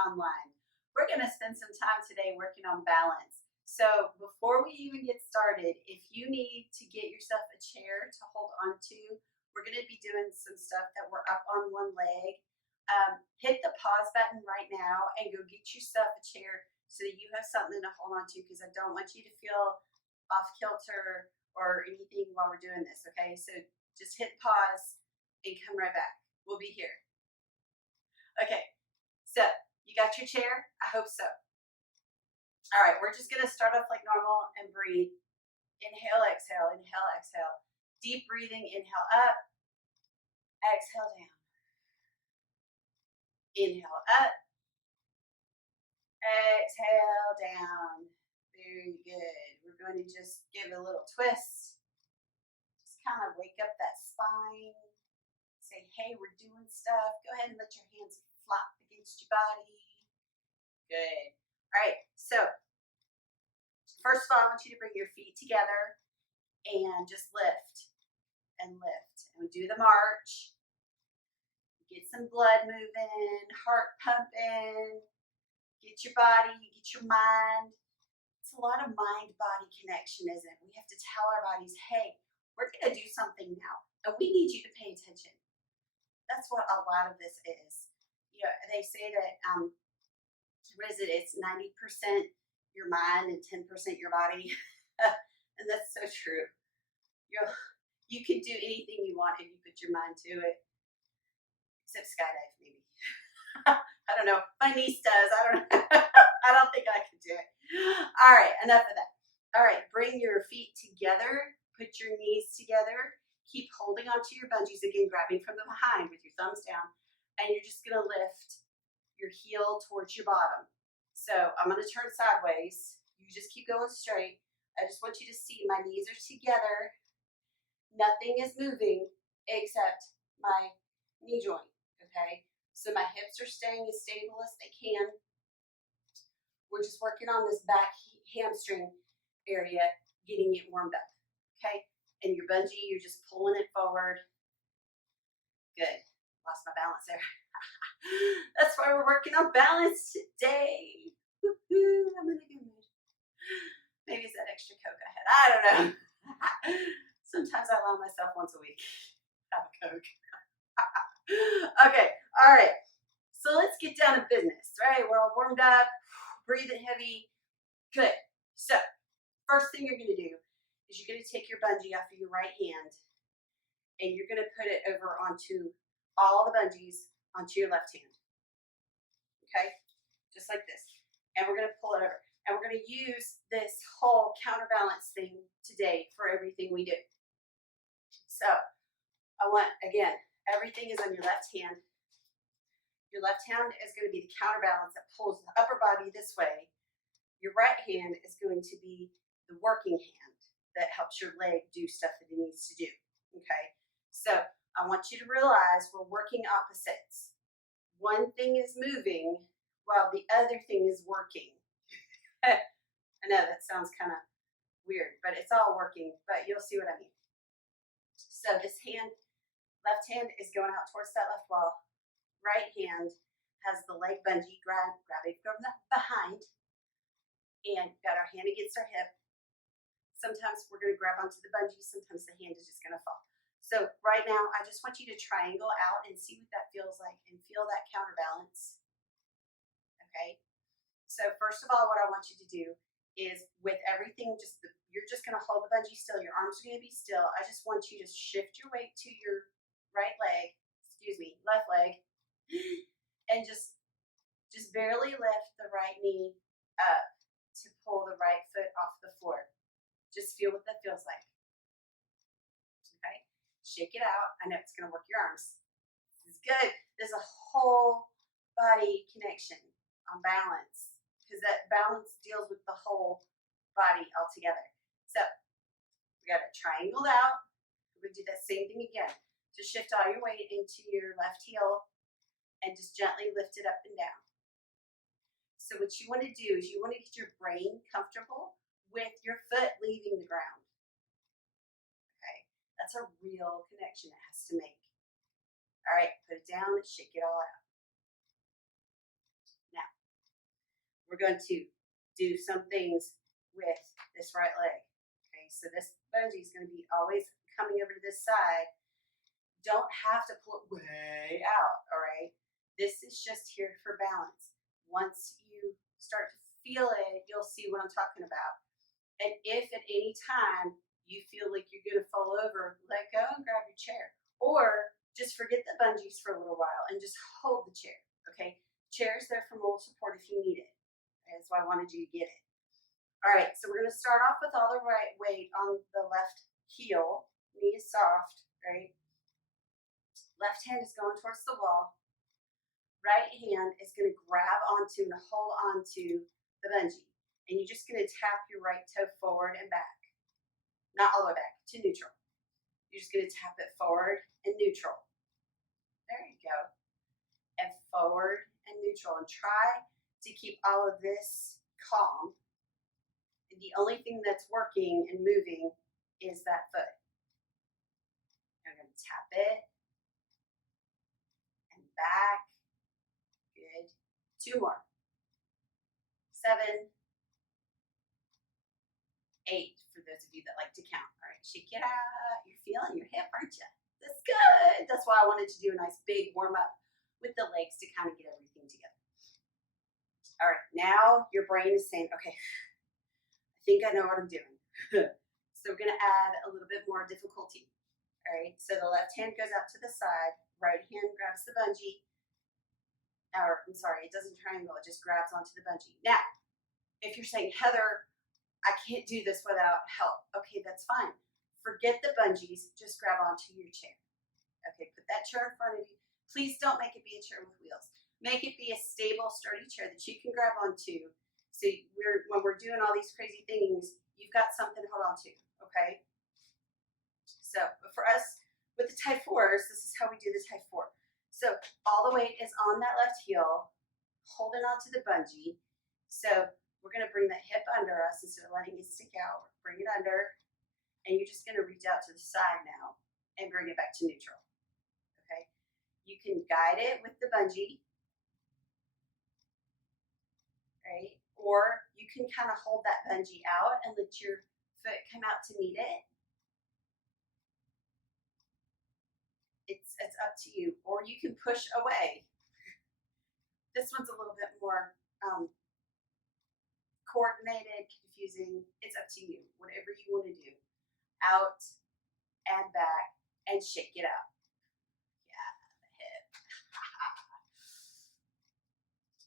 Online. We're going to spend some time today working on balance. So before we even get started, if you need to get yourself a chair to hold on to, we're going to be doing some stuff that we're up on one leg. Hit the pause button right now and go get yourself a chair so that you have something to hold on to, because I don't want you to feel off kilter or anything while we're doing this, okay? So just hit pause and come right back. We'll be here. Okay, so you got your chair? I hope so. All right, we're just gonna start off like normal and breathe. Inhale, exhale, inhale, exhale. Deep breathing, inhale up, exhale down. Inhale up, exhale down. Very good. We're going to just give it a little twist. Just kind of wake up that spine. Say, hey, we're doing stuff. Go ahead and let your hands flop against your body. Good. All right, so first of all, I want you to bring your feet together and just lift and lift. And we do the march. Get some blood moving, heart pumping. Get your body, get your mind. It's a lot of mind-body connection, isn't it? We have to tell our bodies, hey, we're going to do something now, and we need you to pay attention. That's what a lot of this is. You know, they say that, what is it? It's 90% your mind and 10% your body. And that's so true. You can do anything you want if you put your mind to it, except skydive, maybe. I don't know. My niece does. I don't know. I don't think I could do it. All right, enough of that. All right, bring your feet together. Put your knees together. Keep holding onto your bungees. Again, grabbing from the behind with your thumbs down. And you're just going to lift your heel towards your bottom. So I'm going to turn sideways. You just keep going straight. I just want you to see my knees are together. Nothing is moving except my knee joint, okay? So my hips are staying as stable as they can. We're just working on this back hamstring area, getting it warmed up, okay? And your bungee, you're just pulling it forward. Good. Lost my balance there. That's why we're working on balance today. Woo-hoo, I'm in a good mood. Maybe it's that extra Coke I had. I don't know. Sometimes I allow myself once a week have a Coke. Okay, all right. So let's get down to business, right? We're all warmed up, breathing heavy. Good. So first thing you're going to do is you're going to take your bungee off of your right hand and you're going to put it over onto all the bungees onto your left hand. Okay? Just like this. And we're going to pull it over. And we're going to use this whole counterbalance thing today for everything we do. So I want, again, everything is on your left hand. Your left hand is going to be the counterbalance that pulls the upper body this way. Your right hand is going to be the working hand that helps your leg do stuff that it needs to do. Okay? So I want you to realize we're working opposites. One thing is moving while the other thing is working. I know that sounds kind of weird, but it's all working, but you'll see what I mean. So this hand, left hand is going out towards that left wall. Right hand has the leg bungee, grab it from the behind, and got our hand against our hip. Sometimes we're going to grab onto the bungee, sometimes the hand is just going to fall. So right now, I just want you to triangle out and see what that feels like and feel that counterbalance. Okay? So first of all, what I want you to do is with everything, you're just going to hold the bungee still. Your arms are going to be still. I just want you to shift your weight to your left leg, and just barely lift the right knee up to pull the right foot off the floor. Just feel what that feels like. Okay? Shake it out. I know it's going to work your arms. This is good. There's a whole body connection on balance, because that balance deals with the whole body altogether. So we got it triangled out. We're going to do that same thing again. To shift all your weight into your left heel and just gently lift it up and down. So what you want to do is you want to get your brain comfortable with your foot leaving the ground. Okay, that's a real connection it has to make. All right, put it down and shake it all out. Now, we're going to do some things with this right leg. Okay, so this bungee is going to be always coming over to this side. Don't have to pull it way out, all right? This is just here for balance. Once you start to feel it, you'll see what I'm talking about. And if at any time you feel like you're going to fall over, let go and grab your chair. Or just forget the bungees for a little while and just hold the chair, okay? Chair is there for moral support if you need it. That's why I wanted you to get it. All right, so we're going to start off with all the right weight on the left heel. Knee is soft, right? Left hand is going towards the wall. Right hand is going to grab onto and hold onto the bungee. And you're just going to tap your right toe forward and back. Not all the way back, to neutral. You're just going to tap it forward and neutral. There you go. And forward and neutral. And try to keep all of this calm. And the only thing that's working and moving is that foot. I'm going to tap it and back. Good. 2 more. 7, 8, for those of you that like to count. All right, shake it out. You're feeling your hip, aren't you? That's good. That's why I wanted to do a nice big warm up with the legs to kind of get everything together. All right, now your brain is saying, okay, I think I know what I'm doing. So we're going to add a little bit more difficulty. All right, so the left hand goes out to the side, right hand grabs the bungee. Or, I'm sorry, it doesn't triangle, it just grabs onto the bungee. Now, if you're saying, Heather, I can't do this without help. Okay, that's fine. Forget the bungees, just grab onto your chair. Okay, put that chair in front of you. Please don't make it be a chair with wheels. Make it be a stable, sturdy chair that you can grab onto. So when we're doing all these crazy things, you've got something to hold on to, okay? So, but for us, with the type 4s, this is how we do the type 4. So all the weight is on that left heel, holding onto the bungee. So we're going to bring that hip under us instead of letting it stick out. Bring it under, and you're just going to reach out to the side now and bring it back to neutral. Okay? You can guide it with the bungee, right? Or you can kind of hold that bungee out and let your foot come out to meet it. It's up to you. Or you can push away. This one's a little bit more coordinated, confusing. It's up to you. Whatever you want to do. Out and back and shake it out. Yeah, the hip.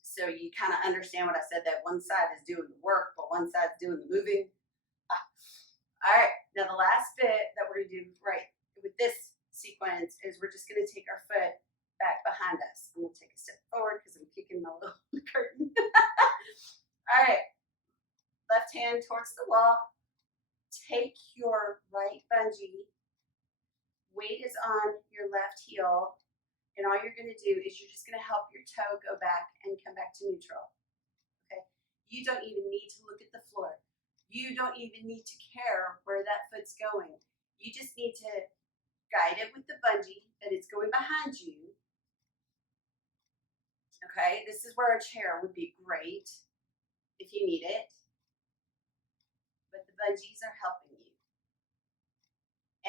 So you kind of understand what I said, that one side is doing the work, but one side's doing the moving. All right, now the last bit that we're going to do right with this sequence is we're just going to take our foot back behind us. I'm going to take a step forward because I'm kicking my little curtain. All right, left hand towards the wall. Take your right bungee. Weight is on your left heel. And all you're going to do is you're just going to help your toe go back and come back to neutral. Okay? You don't even need to look at the floor. You don't even need to care where that foot's going. You just need to guide it with the bungee that it's going behind you. Okay? This is where a chair would be great if you need it. But the bungees are helping you.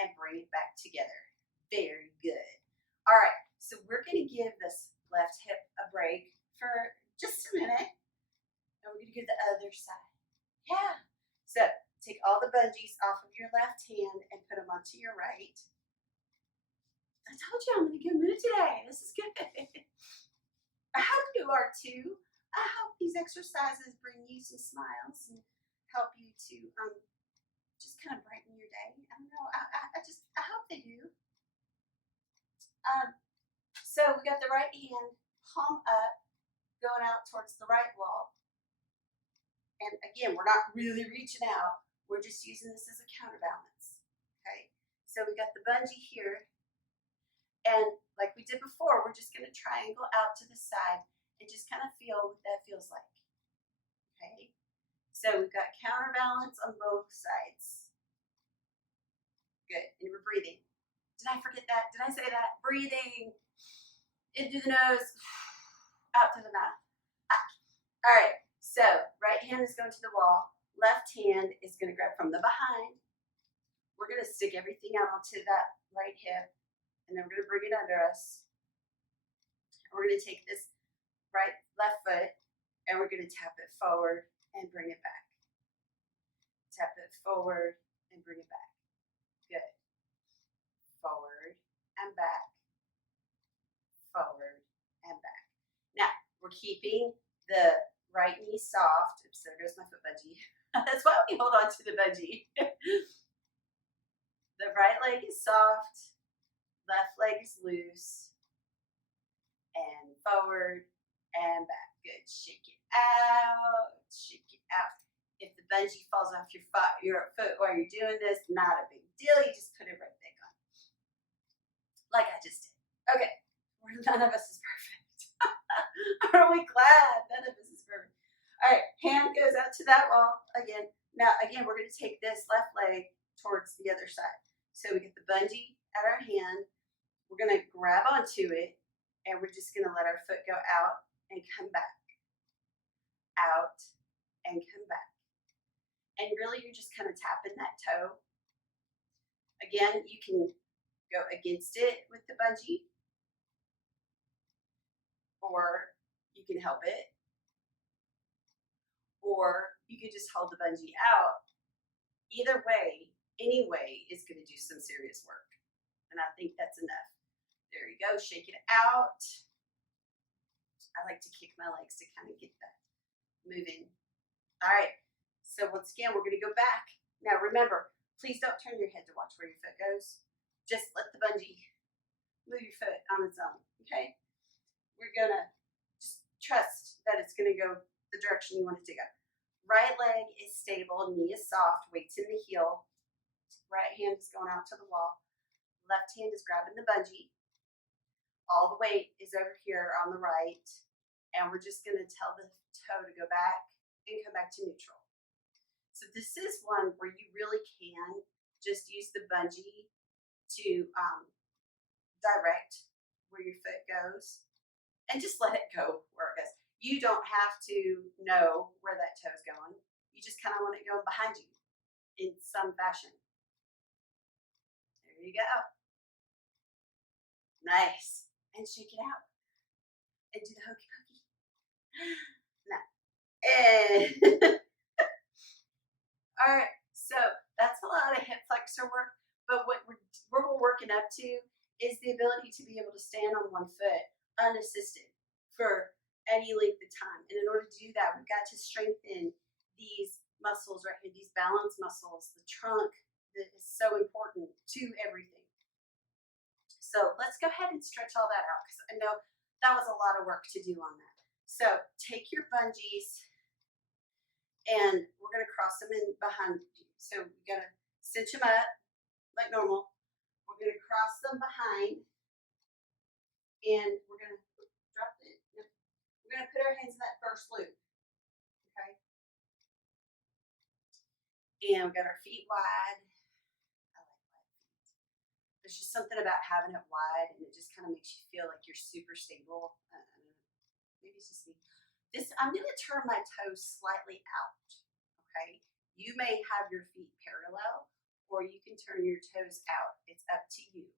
And bring it back together. Very good. All right, so we're going to give this left hip a break for just a minute. And we're going to do the other side. Yeah. So take all the bungees off of your left hand and put them onto your right. I told you I'm in a good mood today. This is good. I hope you are too. I hope these exercises bring you some smiles and help you to just kind of brighten your day. I don't know. I hope they do. So we got the right hand, palm up, going out towards the right wall. And again, we're not really reaching out. We're just using this as a counterbalance. Okay. So we got the bungee here. And like we did before, we're just going to triangle out to the side and just kind of feel what that feels like. Okay. So we've got counterbalance on both sides. Good. And we're breathing. Did I forget that? Did I say that? Breathing. In through the nose. Out through the mouth. All right. So right hand is going to the wall. Left hand is going to grab from the behind. We're going to stick everything out onto that right hip, and then we're going to bring it under us. We're going to take this left foot, and we're going to tap it forward and bring it back. Tap it forward and bring it back. Good. Forward and back. Forward and back. Now, we're keeping the right knee soft. Oops, there goes my foot bungee. That's why we hold on to the bungee. The right leg is soft. Left leg is loose. And forward and back. Good. Shake it out. Shake it out. If the bungee falls off your foot while you're doing this, not a big deal. You just put it right back on. Like I just did. Okay. None of us is perfect. Are we glad? None of us is perfect. All right. Hand goes out to that wall again. Now, again, we're going to take this left leg towards the other side. So we get the bungee at our hand. We're going to grab onto it, and we're just going to let our foot go out and come back. Out and come back. And really, you're just kind of tapping that toe. Again, you can go against it with the bungee, or you can help it, or you can just hold the bungee out. Either way, any way is going to do some serious work. And I think that's enough. There you go. Shake it out. I like to kick my legs to kind of get that moving. All right. So once again, we're going to go back. Now remember, please don't turn your head to watch where your foot goes. Just let the bungee move your foot on its own, okay? We're going to just trust that it's going to go the direction you want it to go. Right leg is stable, knee is soft, weight's in the heel. Right hand is going out to the wall. Left hand is grabbing the bungee. All the weight is over here on the right. And we're just going to tell the toe to go back and come back to neutral. So this is one where you really can just use the bungee to direct where your foot goes and just let it go where it goes. You don't have to know where that toe is going. You just kind of want it going behind you in some fashion. There you go. Nice. And shake it out. And do the hokey pokey. No. And all right, so that's a lot of hip flexor work, but what we're working up to is the ability to be able to stand on one foot unassisted for any length of time. And in order to do that, we've got to strengthen these muscles right here, these balance muscles, the trunk that is so important to everything. So let's go ahead and stretch all that out because I know that was a lot of work to do on that. So take your bungees, and we're going to cross them in behind you. So we're going to cinch them up like normal. We're going to cross them behind, and we're going to drop it. We're going to put our hands in that first loop. Okay. And we've got our feet wide. I like wide feet. There's just something about having it wide, and it just kind of makes you feel like you're super stable. Maybe it's just me. I'm going to turn my toes slightly out, okay? You may have your feet parallel, or you can turn your toes out. It's up to you.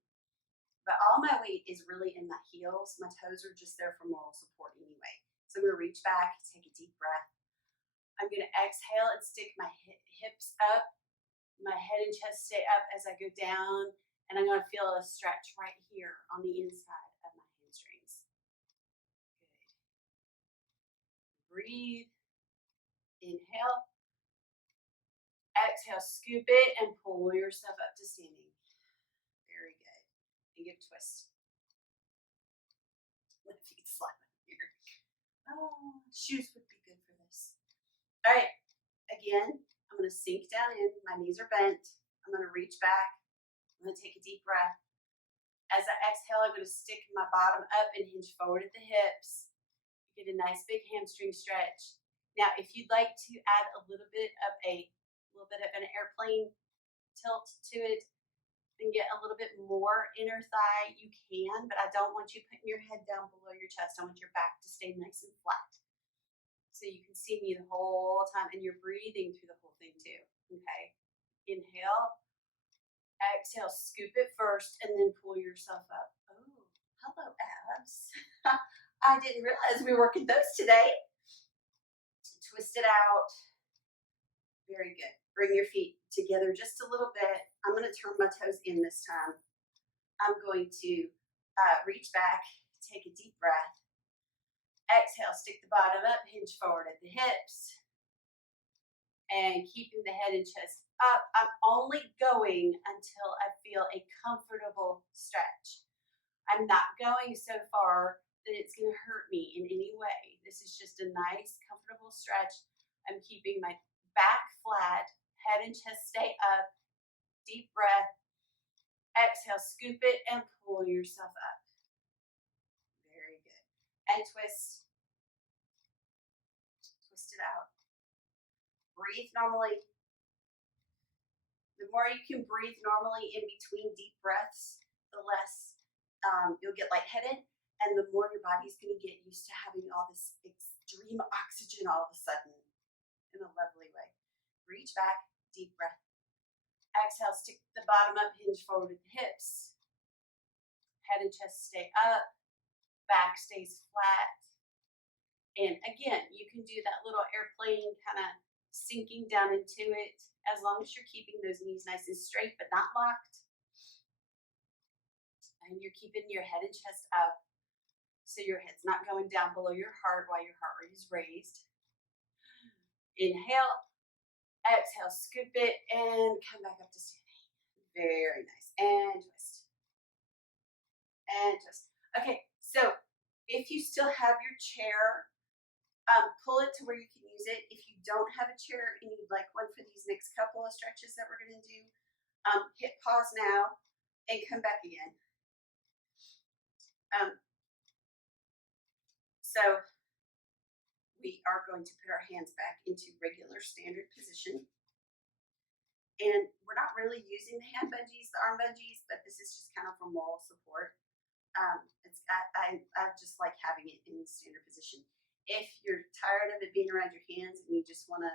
But all my weight is really in my heels. My toes are just there for moral support anyway. So I'm going to reach back, take a deep breath. I'm going to exhale and stick my hips up. My head and chest stay up as I go down, and I'm going to feel a stretch right here on the inside of my hamstrings. Breathe, inhale, exhale, scoop it and pull yourself up to standing. Very good. And give a twist. Let feet slide here. Oh, shoes would be good for this. All right, again, I'm going to sink down in. My knees are bent. I'm going to reach back. I'm going to take a deep breath. As I exhale, I'm going to stick my bottom up and hinge forward at the hips. Get a nice big hamstring stretch. Now, if you'd like to add a little bit of an airplane tilt to it and get a little bit more inner thigh, you can, but I don't want you putting your head down below your chest. I want your back to stay nice and flat. So you can see me the whole time, and you're breathing through the whole thing too. Okay. Inhale, exhale, scoop it first, and then pull yourself up. Oh, hello, abs. I didn't realize we were working those today. Twist it out. Very good. Bring your feet together just a little bit. I'm going to turn my toes in this time. I'm going to reach back, take a deep breath. Exhale, stick the bottom up, hinge forward at the hips. And keeping the head and chest up. I'm only going until I feel a comfortable stretch. I'm not going so far that it's going to hurt me in any way. This is just a nice, comfortable stretch. I'm keeping my back flat, head and chest stay up. Deep breath. Exhale, scoop it and pull yourself up. Very good. And twist. Twist it out. Breathe normally. The more you can breathe normally in between deep breaths, the less you'll get lightheaded, and the more your body's going to get used to having all this extreme oxygen all of a sudden in a lovely way. Reach back, deep breath. Exhale, stick the bottom up, hinge forward with the hips. Head and chest stay up, back stays flat. And again, you can do that little airplane kind of sinking down into it, as long as you're keeping those knees nice and straight but not locked. And you're keeping your head and chest up so your head's not going down below your heart while your heart rate is raised. Inhale, exhale, scoop it, and come back up to standing. Very nice. And twist. And twist. Okay, so if you still have your chair, pull it to where you can use it. If you don't have a chair and you'd like one for these next couple of stretches that we're going to do, hit pause now and come back again. So we are going to put our hands back into regular standard position. And we're not really using the hand bungees, the arm bungees, but this is just kind of for moral support. I just like having it in standard position. If you're tired of it being around your hands and you just want to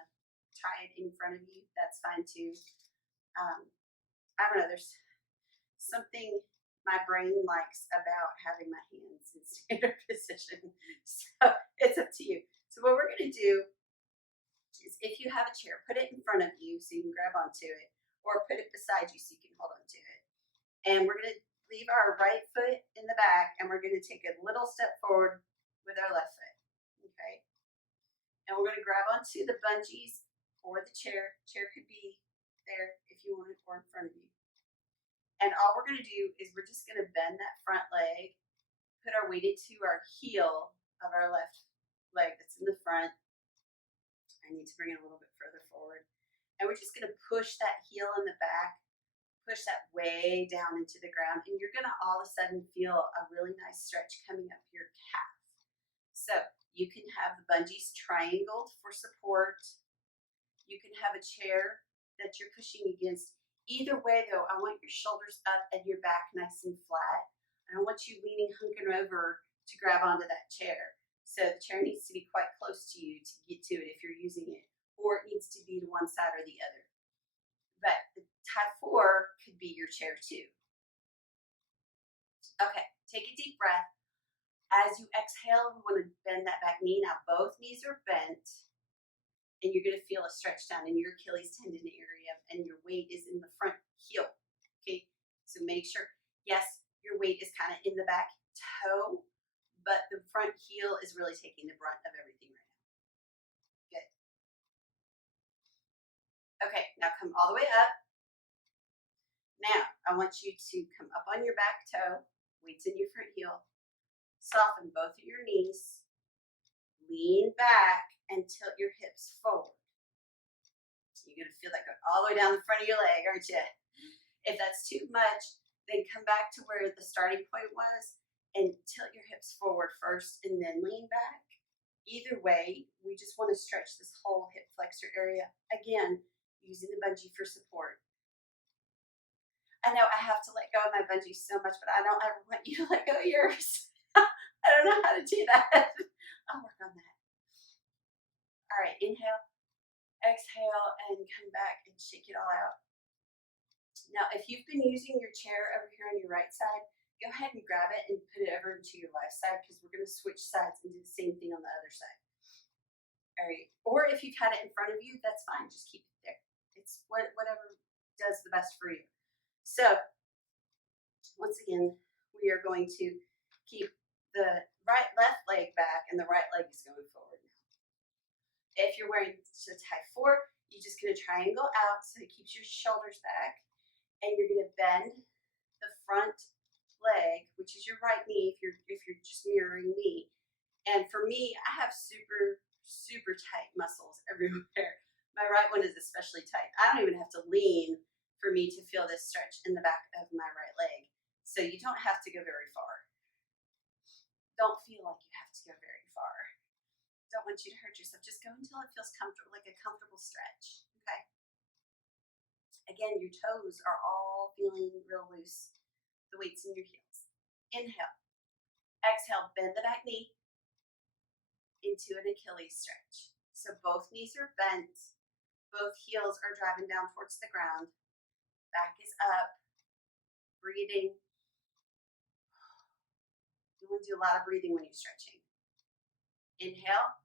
tie it in front of you, that's fine too. I don't know, there's something my brain likes about having my hands in standard position. So it's up to you. So what we're going to do is, if you have a chair, put it in front of you so you can grab onto it, or put it beside you so you can hold onto it. And we're going to leave our right foot in the back, and we're going to take a little step forward with our left foot. Okay? And we're going to grab onto the bungees or the chair. Chair could be there if you want it, or in front of you. And all we're going to do is we're just going to bend that front leg, put our weight into our heel of our left leg that's in the front. I need to bring it a little bit further forward. And we're just going to push that heel in the back, push that way down into the ground, and you're going to all of a sudden feel a really nice stretch coming up your calf. So you can have the bungees triangled for support. You can have a chair that you're pushing against. Either way, though, I want your shoulders up and your back nice and flat. I don't want you leaning, hunking over to grab onto that chair. So the chair needs to be quite close to you to get to it if you're using it, or it needs to be to one side or the other. But the type 4 could be your chair too. Okay, take a deep breath. As you exhale, we want to bend that back knee. Now both knees are bent, and you're going to feel a stretch down in your Achilles tendon area, and your weight is in the front heel. Okay, so make sure, yes, your weight is kind of in the back toe, but the front heel is really taking the brunt of everything right now. Good. Okay, now come all the way up. Now, I want you to come up on your back toe, weights in your front heel, soften both of your knees, lean back and tilt your hips forward. So you're going to feel that go all the way down the front of your leg, aren't you? If that's too much, then come back to where the starting point was and tilt your hips forward first and then lean back. Either way, we just want to stretch this whole hip flexor area. Again, using the bungee for support. I know I have to let go of my bungee so much, but I don't ever want you to let go of yours. I don't know how to do that. I'll work on that. All right, inhale, exhale, and come back and shake it all out. Now, if you've been using your chair over here on your right side, go ahead and grab it and put it over into your left side because we're going to switch sides and do the same thing on the other side. All right. Or if you've had it in front of you, that's fine. Just keep it there. It's whatever does the best for you. So, once again, we are going to keep the left leg back and the right leg is going forward now. If you're wearing the type 4, you're just going to triangle out so it keeps your shoulders back. And you're going to bend the front leg, which is your right knee if you're just mirroring me. And for me, I have super tight muscles everywhere. My right one is especially tight. I don't even have to lean for me to feel this stretch in the back of my right leg. So you don't have to go very far. Don't feel like you have to go very far. Don't want you to hurt yourself. Just go until it feels comfortable, like a comfortable stretch. Okay. Again, your toes are all feeling real loose. The weight's in your heels. Inhale. Exhale, bend the back knee into an Achilles stretch. So both knees are bent. Both heels are driving down towards the ground. Back is up. Breathing. You want to do a lot of breathing when you're stretching. Inhale.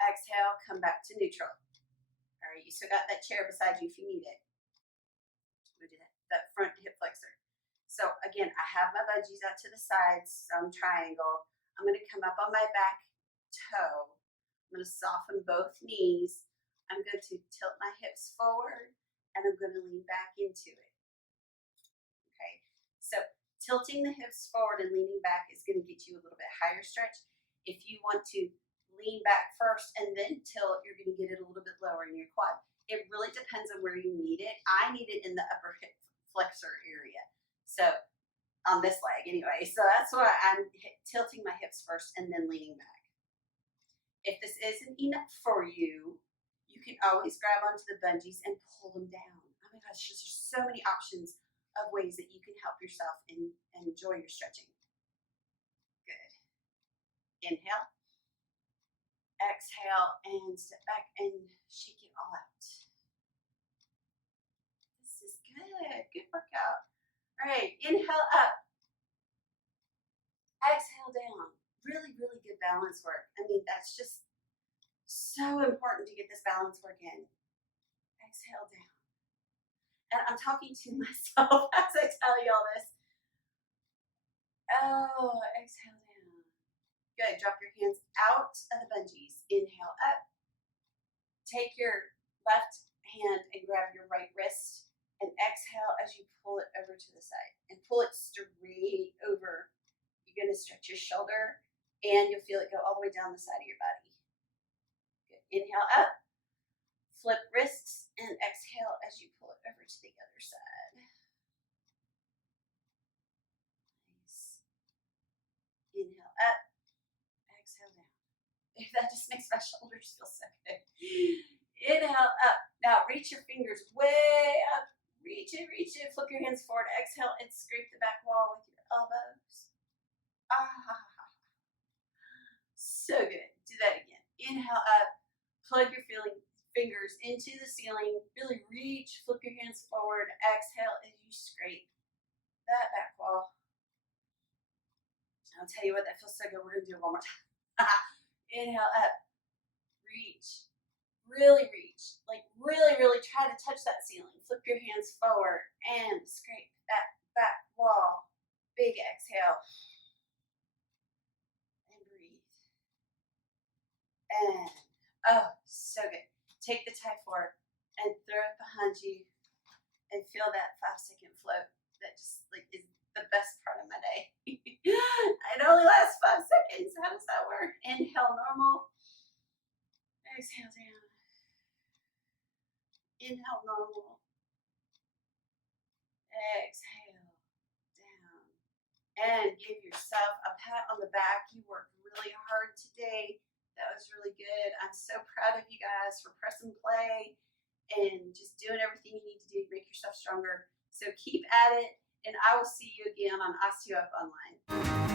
Exhale, come back to neutral. All right, you still got that chair beside you if you need it. We do that front hip flexor. So again, I have my budgies out to the sides, some triangle. I'm going to come up on my back toe. I'm going to soften both knees. I'm going to tilt my hips forward, and I'm going to lean back into it. Okay, so tilting the hips forward and leaning back is going to get you a little bit higher stretch. If you want to lean back first and then tilt, you're going to get it a little bit lower in your quad. It really depends on where you need it. I need it in the upper hip flexor area. So on this leg anyway. So that's why I'm tilting my hips first and then leaning back. If this isn't enough for you, you can always grab onto the bungees and pull them down. Oh my gosh, there's so many options of ways that you can help yourself and enjoy your stretching. Good. Inhale. Exhale and step back and shake it all out. This is good. Good workout. All right, inhale up. Exhale down. Really, really good balance work. I mean, that's just so important to get this balance work in. Exhale down. And I'm talking to myself as I tell you all this. Oh, exhale down. Good. Drop your hands out of the bungees. Inhale up. Take your left hand and grab your right wrist and exhale as you pull it over to the side and pull it straight over. You're going to stretch your shoulder and you'll feel it go all the way down the side of your body. Good. Inhale up, flip wrists, and exhale as you pull it over to the other side. Nice. Inhale up, exhale down. That just makes my shoulders feel so good. Inhale up. Now reach your fingers way up. Reach it, flip your hands forward. Exhale and scrape the back wall with your elbows. Ah, so good. Do that again. Inhale up. Plug your fingers into the ceiling. Really reach, flip your hands forward. Exhale as you scrape that back wall. I'll tell you what, that feels so good. We're going to do it one more time. Inhale up. Reach. Really reach. Like really, really try to touch that ceiling. Flip your hands forward and scrape that back wall. Big exhale. And breathe. And, oh, so good. Take the type 4 and throw it behind you and feel that 5-second float. That just like is the best part of my day. It only lasts 5 seconds. How does that work? Inhale, normal. Exhale down. Inhale, normal. Exhale down. And give yourself a pat on the back. You worked really hard today. That was really good. I'm so proud of you guys for pressing play and just doing everything you need to do to make yourself stronger. So keep at it, and I will see you again on OsteoUp Online.